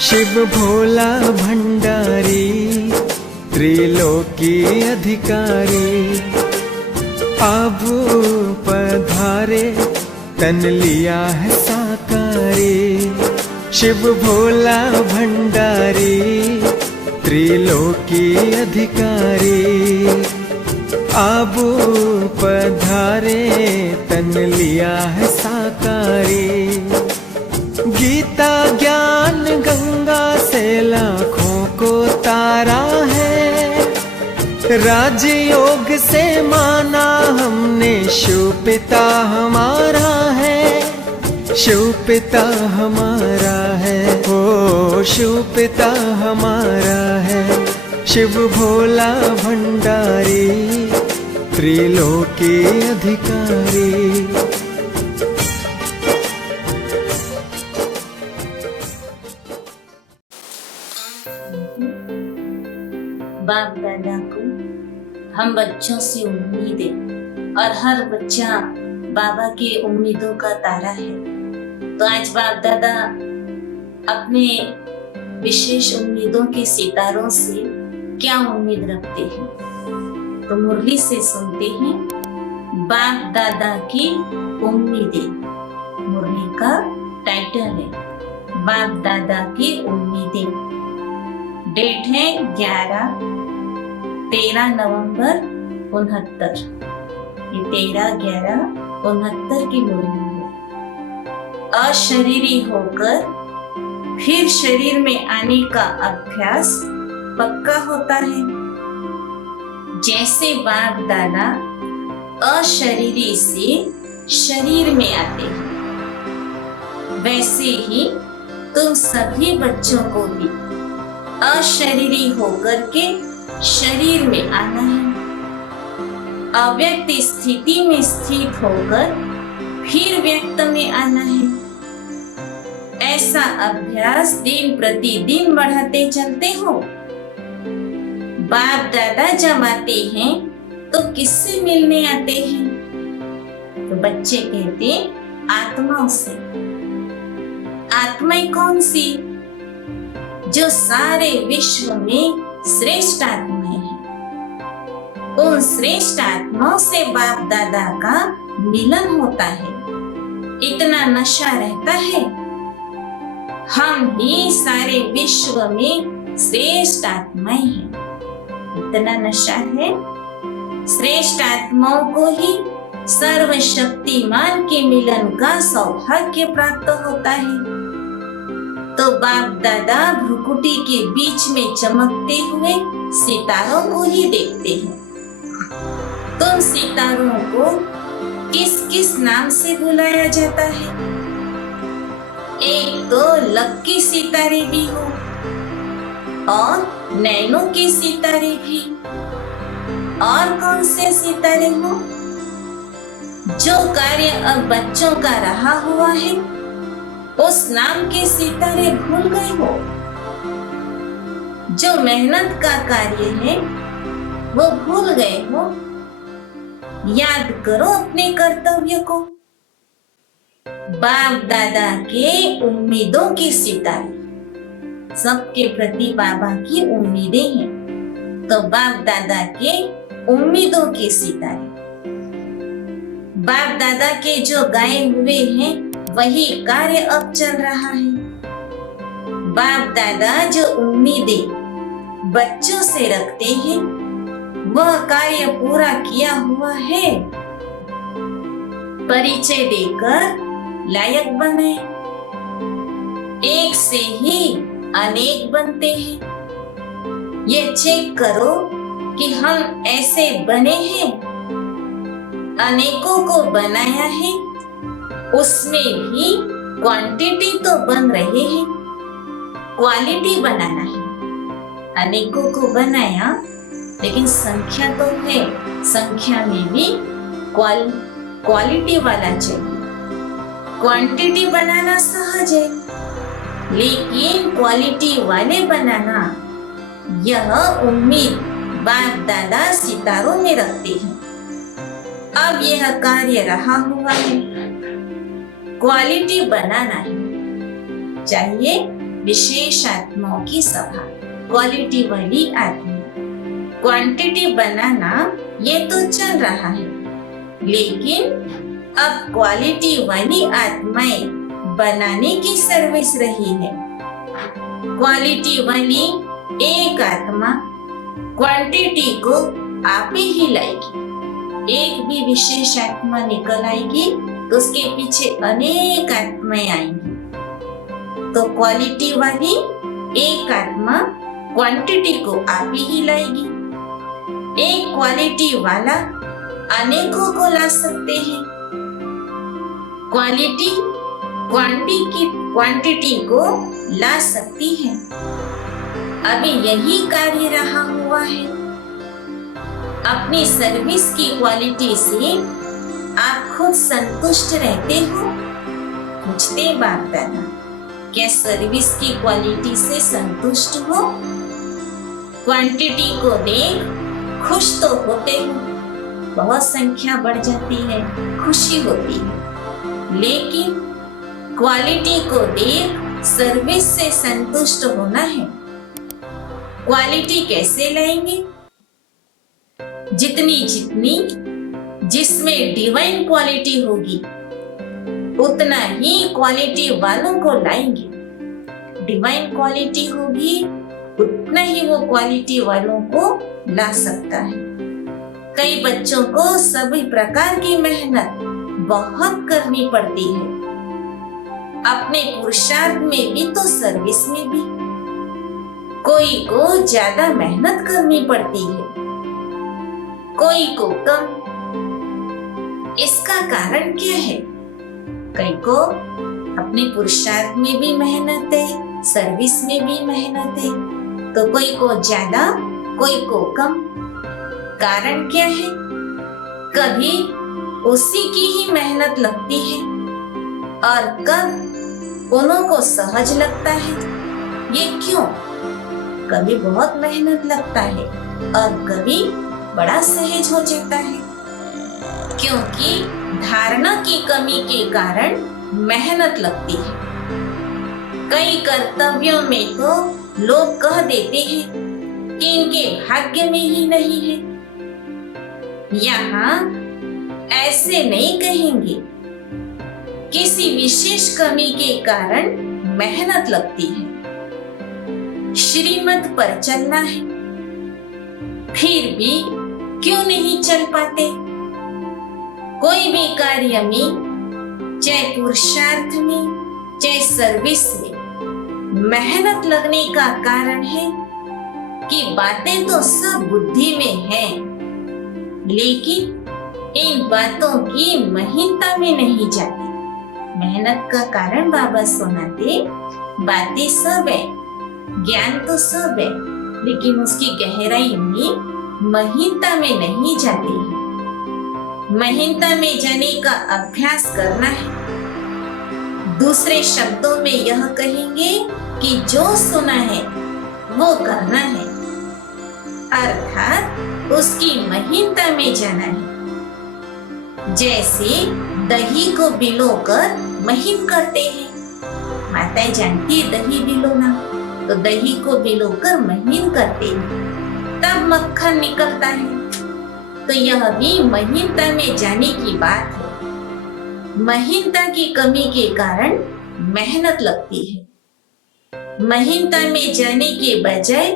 शिव भोला भंडारी त्रिलोकी अधिकारी, अब पधारे तन लिया है साकारी। शिव भोला भंडारी त्रिलोकी अधिकारी, अब पधारे तन लिया है साकारी। गीता ज्ञान गंगा से लाखों को तारा है, राजयोग से माना हमने शिव पिता हमारा है। शिव पिता हमारा है, ओ शिव पिता हमारा है। शिव भोला भंडारी त्रिलोकी अधिकारी। बाप दादा को हम बच्चों से उम्मीदें, और हर बच्चा बाबा के उम्मीदों का तारा है। तो आज बाप दादा अपने विशेष उम्मीदों के सितारों से क्या उम्मीद रखते हैं, तो मुरली से सुनते हैं बाप दादा की उम्मीदें। मुरली का टाइटल है बाप दादा की उम्मीदें। डेट है 13 नवंबर 69। ये 13/11/69 की मुरली है। अशरीरी होकर फिर शरीर में आने का अभ्यास पक्का होता है। जैसे बाप दादा अशरीरी से शरीर में आते हैं, वैसे ही तुम सभी बच्चों को भी अशरीरी होकर के शरीर में आना है। अव्यक्त स्थिति में स्थित होकर फिर व्यक्त में आना है। ऐसा अभ्यास दिन प्रतिदिन बढ़ाते चलते हो। बाप दादा जब आते हैं तो किससे मिलने आते हैं? तो बच्चे कहते आत्माओं से। आत्माएं कौन सी? जो सारे विश्व में श्रेष्ठ आत्माएं हैं। उन श्रेष्ठ आत्माओं से बाप दादा का मिलन होता है। इतना नशा रहता है। हम ही सारे विश्व में श्रेष्ठ आत्माएं हैं। इतना नशा है। श्रेष्ठ आत्माओं को ही सर्वशक्तिमान के मिलन का सौभाग्य प्राप्त होता है। तो बाप दादा भ्रुकुटी के बीच में चमकते हुए सितारों को ही देखते हैं। तुम सितारों को किस किस नाम से बुलाया जाता है? एक तो लक्की सितारे भी हो और नैनों के सितारे भी। और कौन से सितारे हो? जो कार्य अब बच्चों का रहा हुआ है उस नाम के सितारे भूल गए हो। जो मेहनत का कार्य है वो भूल गए हो। याद करो अपने कर्तव्य को। बाप दादा के उम्मीदों के सितारे, सबके प्रति बाबा की उम्मीदें हैं। तो बाप दादा के उम्मीदों के सितारे, बाप दादा के जो गाए हुए हैं वही कार्य अब चल रहा है। बाप दादा जो उम्मीदें बच्चों से रखते हैं वह कार्य पूरा किया हुआ है। परिचय देकर लायक बने। एक से ही अनेक बनते हैं। ये चेक करो कि हम ऐसे बने हैं। अनेकों को बनाया है, उसमें भी क्वांटिटी तो बन रहे हैं, क्वालिटी बनाना है। अनेकों को बनाया लेकिन संख्या तो है, संख्या में भी क्वालिटी वाला चाहिए। क्वांटिटी बनाना सहज है लेकिन क्वालिटी वाले बनाना, यह उम्मीद बाप दादा सितारों में रखते हैं। अब यह कार्य रहा हुआ है, क्वालिटी बनाना है। चाहिए विशेष आत्माओं की सभा, क्वालिटी वाली आत्मा। क्वांटिटी बनाना ये तो चल रहा है, लेकिन अब क्वालिटी वाली आत्माएं बनाने की सर्विस रही है। क्वालिटी वाली एक आत्मा क्वांटिटी को आप ही लाएगी। एक भी विशेष आत्मा निकल आएगी तो उसके पीछे अनेक आत्माएं आएंगी। तो क्वालिटी वाली एक आत्मा क्वांटिटी को आप ही लाएगी। एक क्वालिटी वाला अनेकों को ला सकते हैं। क्वालिटी क्वांटिटी को ला सकती है। अभी यही कार्य रहा हुआ है। अपनी सर्विस की क्वालिटी से आप खुद संतुष्ट रहते हो? पूछते बाप दादा, क्या सर्विस की क्वालिटी से संतुष्ट हो? क्वांटिटी को देख खुश तो होते हो, बहुत संख्या बढ़ जाती है, खुशी होती है, लेकिन क्वालिटी को देख सर्विस से संतुष्ट होना है। क्वालिटी कैसे लाएंगे? जितनी जिसमें डिवाइन क्वालिटी होगी उतना ही क्वालिटी वालों को लाएंगे। डिवाइन क्वालिटी होगी उतना ही वो क्वालिटी वालों को ला सकता है। कई बच्चों को सभी प्रकार की मेहनत बहुत करनी पड़ती है, अपने पुरुषार्थ में भी तो सर्विस में भी। कोई को ज्यादा मेहनत करनी पड़ती है, कोई को कम। इसका कारण क्या है? कई को अपने पुरुषार्थ में भी मेहनत है, सर्विस में भी मेहनत है, तो कोई को ज्यादा, कोई को कम। कारण क्या है? कभी उसी की ही मेहनत लगती है और कब उन्हों को सहज लगता है। ये क्यों? कभी बहुत मेहनत लगता है और कभी बड़ा सहज हो जाता है, क्योंकि धारणा की कमी के कारण मेहनत लगती है। कई कर्तव्यों में तो लोग कह देते हैं कि इनके भाग्य में ही नहीं है। यहाँ ऐसे नहीं कहेंगे। किसी विशेष कमी के कारण मेहनत लगती है। श्रीमत पर चलना है, फिर भी क्यों नहीं चल पाते? कोई भी कार्य में, चाहे पुरुषार्थ में, चाहे सर्विस में, मेहनत लगने का कारण है कि बातें तो सब बुद्धि में हैं, लेकिन इन बातों की महीनता में नहीं जाती। मेहनत का कारण बाबा सुनाते, बातें सब है, ज्ञान तो सब है, लेकिन उसकी गहराई में महीनता में नहीं जाती है। महीनता में जाने का अभ्यास करना है। दूसरे शब्दों में यह कहेंगे कि जो सुना है वो करना है, अर्थात उसकी महीनता में जाना है। जैसे दही को भिगोकर महीन करते हैं। माताएं जानती है दही भिगोना, तो दही को भिगोकर महीन करते हैं, तब मक्खन निकलता है। तो यह भी महीनता में जाने की बात है। महीनता की कमी के कारण मेहनत लगती है। महीनता में जाने के बजाय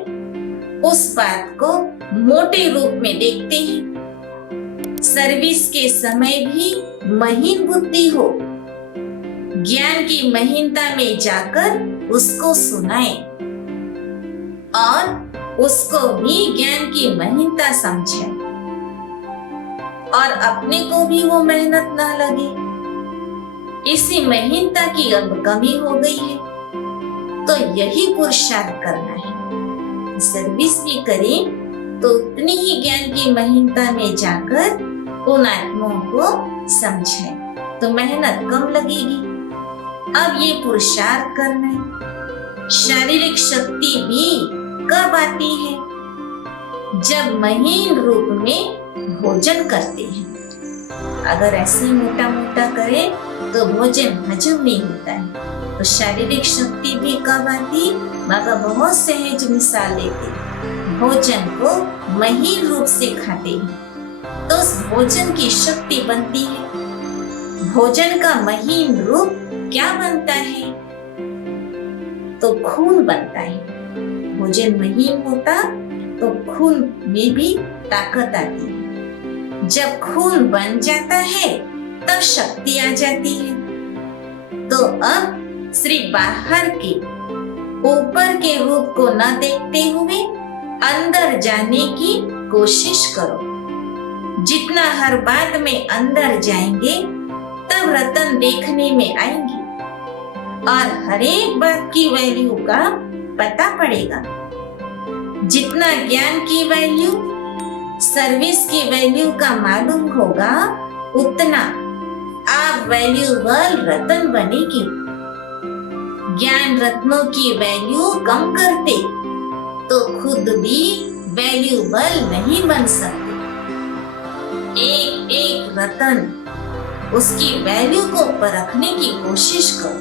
उस बात को मोटे रूप में देखते हैं। सर्विस के समय भी महीन बुद्धि हो, ज्ञान की महीनता में जाकर उसको सुनाए और उसको भी ज्ञान की महीनता समझे, और अपने को भी वो मेहनत ना लगे। इसी महीनता की अब कमी हो गई है, तो यही पुरुषार्थ करना है। सर्विस भी करें तो उतनी ही ज्ञान की महीनता में जाकर उन आत्माओं को समझें, तो मेहनत कम लगेगी। अब ये पुरुषार्थ करना है। शारीरिक शक्ति भी कब आती है? जब महीन रूप में भोजन करते हैं। अगर ऐसे मोटा मोटा करें तो भोजन हजम नहीं होता है। तो शारीरिक शक्ति भी कब आती? बाबा बहुत सहज मिसाल देते, भोजन को महीन रूप से खाते हैं तो उस भोजन की शक्ति बनती है। भोजन का महीन रूप क्या बनता है? तो खून बनता है। भोजन महीन होता तो खून में भी ताकत आती है। जब खून बन जाता है तब शक्ति आ जाती है। तो अब सिर्फ बाहर के ऊपर के रूप को न देखते हुए अंदर जाने की कोशिश करो। जितना हर बात में अंदर जाएंगे तब रतन देखने में आएंगे और हर एक बात की वैल्यू का पता पड़ेगा। जितना ज्ञान की वैल्यू, सर्विस की वैल्यू का मालूम होगा उतना आप वैल्यूबल रतन बनेगी। ज्ञान रत्नों की वैल्यू कम करते तो खुद भी वैल्यूबल नहीं बन सकते। एक एक रतन उसकी वैल्यू को परखने की कोशिश करो।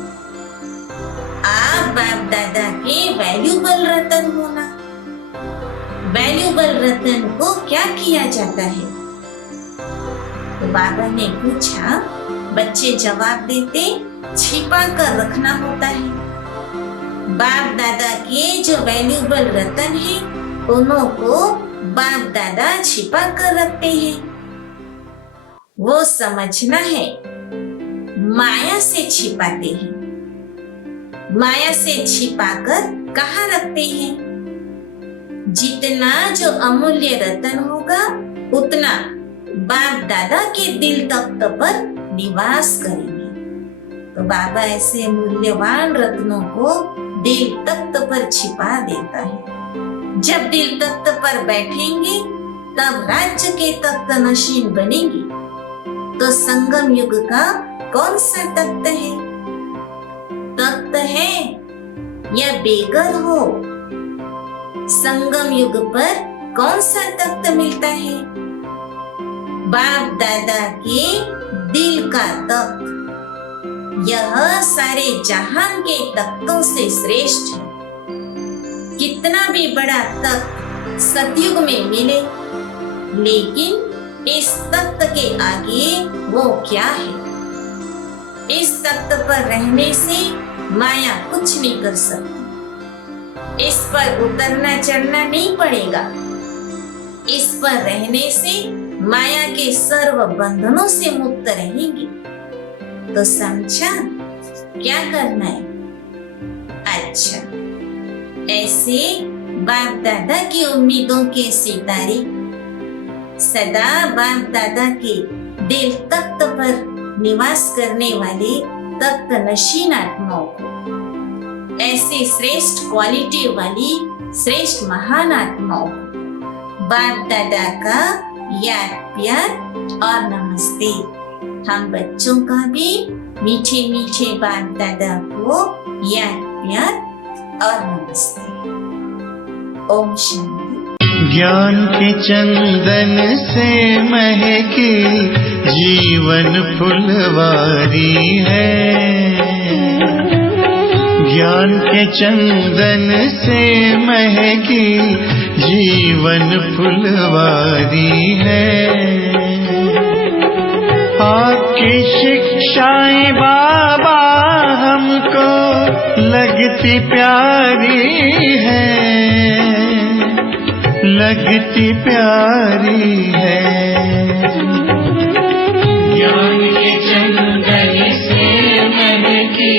आप बाप दादा के वैल्यूबल रतन होना। वैल्यूबल रतन को क्या किया जाता है? तो बाबा ने पूछा, बच्चे जवाब देते छिपा कर रखना होता है। बाप दादा के जो वैल्यूबल रतन है उन्हों को बाप दादा छिपा कर रखते हैं। वो समझना है माया से छिपाते हैं। माया से छिपाकर कहाँ रखते हैं? जितना जो अमूल्य रतन होगा उतना बाप दादा के दिल तख्त पर निवास करेंगे। तो बाबा ऐसे मूल्यवान रत्नों को दिल तख्त पर छिपा देता है। जब दिल तख्त पर बैठेंगे तब राज्य के तख्त नशीन बनेंगे। तो संगम युग का कौन सा तख्त है? तख्त है या बेगर हो? संगम युग पर कौन सा तख्त मिलता है? बाप दादा के दिल का तख्त। यह सारे जहान के तख्तों से श्रेष्ठ है। कितना भी बड़ा तख्त सतयुग में मिले, लेकिन इस तख्त के आगे वो क्या है? इस तख्त पर रहने से माया कुछ नहीं कर सकती। इस पर उतरना चढ़ना नहीं पड़ेगा। इस पर रहने से माया के सर्व बंधनों से मुक्त रहेंगे। तो समझा क्या करना है? अच्छा, ऐसे बाप दादा की उम्मीदों के सितारे सदा बाप दादा के दिल तख्त पर निवास करने वाले तख्त नशीन आत्माओं को, ऐसे श्रेष्ठ क्वालिटी वाली श्रेष्ठ महान आत्माओं को बाप दादा का याद प्यार और नमस्ते। हम बच्चों का भी मीठे मीठे बाप दादा को याद प्यार और नमस्ते। ओम शांति। ज्ञान के चंदन से महकी जीवन फुलवारी है। ज्ञान के चंदन से महकी जीवन फुलवारी है। आपकी शिक्षाएं बाबा हमको लगती प्यारी है, लगती प्यारी है। ज्ञान के चंदन से महकी